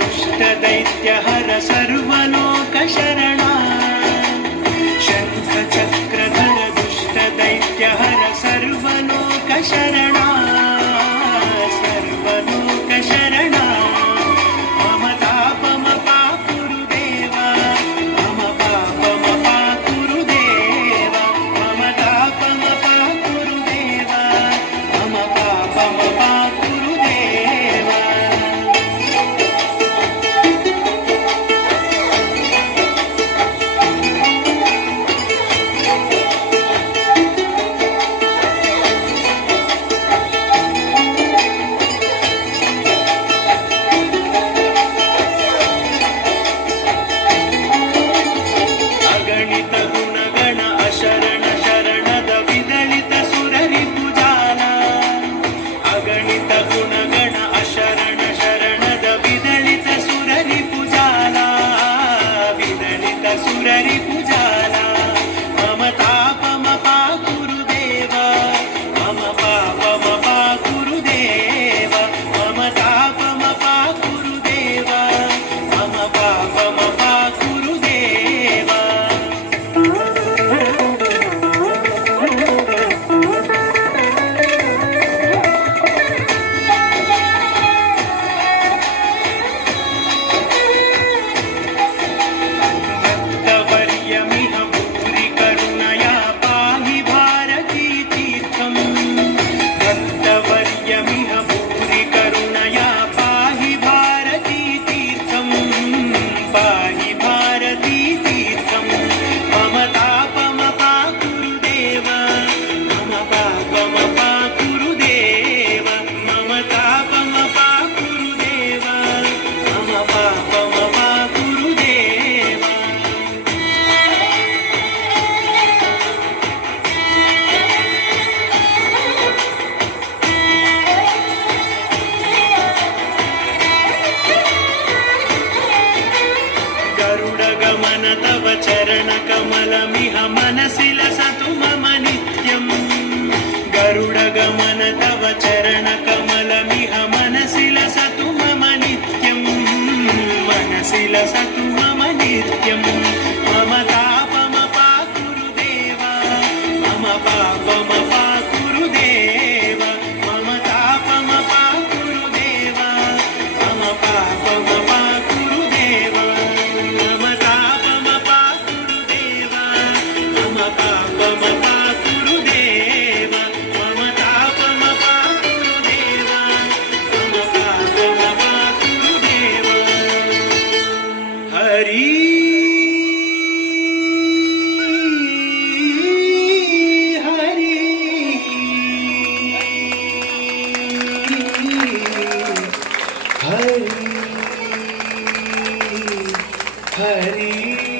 दुष्टदैत्यहर सर्वलोकशरणा शङ्खचक्रधर दुष्टदैत्यहर सर्वलोकशरणा सर्वलोकशरणा मम तापमपा कुरुदेव मम पापमपा कुरुदेव मम तापमपा कुरुदेव मम पापमपा कुरुदेव सुररि पुजाला मम तापमपा कुरुदेव मम पापमपा कुरुदेव मम तापमपा कुरुदेव मम पापमपा कुरुदेव गरुडगमन तव चरणकमलमिह मनसि लसतु मम नित्यम् गरुडगमन तव चरणकमलमिह मनसि लसतु मम नित्यम् मनसि लसतु मम नित्यम् मम तापमपा कुरुदेव मम पापमपा कुरुदेव मम तापमपा कुरुदेव मम पापमपा कुरुदेव मम तापमपा कुरुदेव मम पापमपा कुरुदेव मम तापमपा कुरुदेव मम पापमपा कुरुदेव हरि हरि हरि हरि